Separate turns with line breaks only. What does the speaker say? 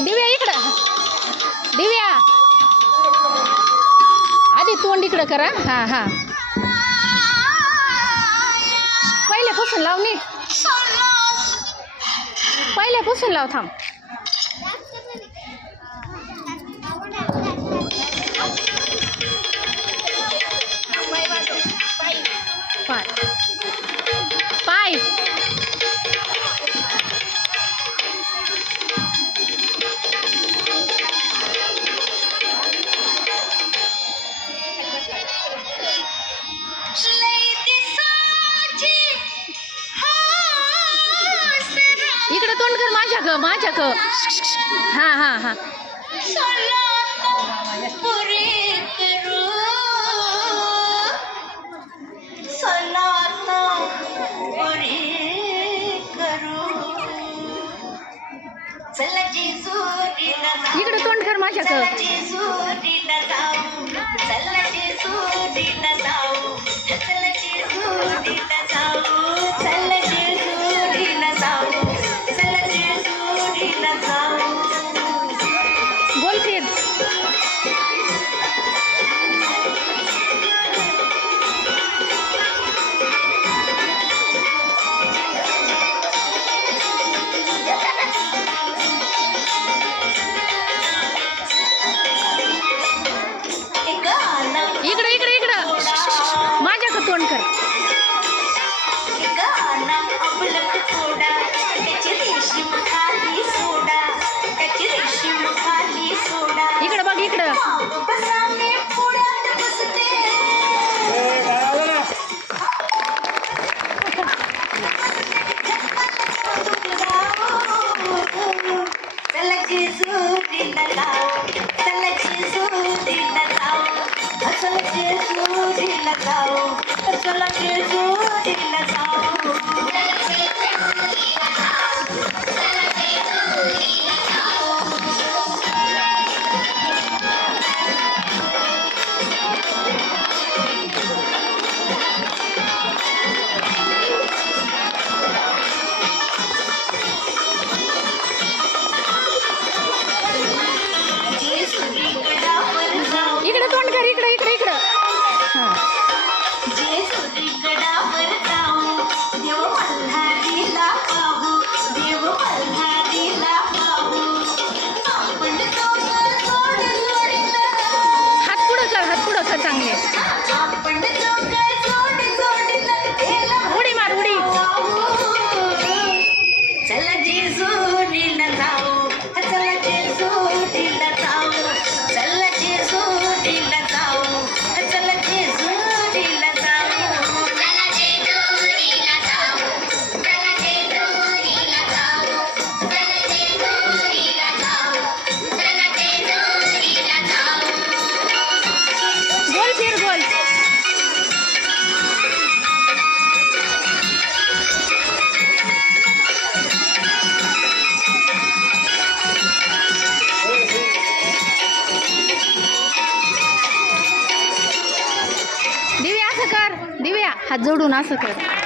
दिव्या इकडं. दिव्या. आधी तोंड इकडं करा. हां हां. पहिल्यापासून लाव नीट. पहिल्यापासून लाव थांब. ग माझ्या ग हां हां हां. इकडे तोंड कर माझ्या loucura, porque é te deixo. इकडे तोंड इकडे इकडे. हात जोडून असं कर.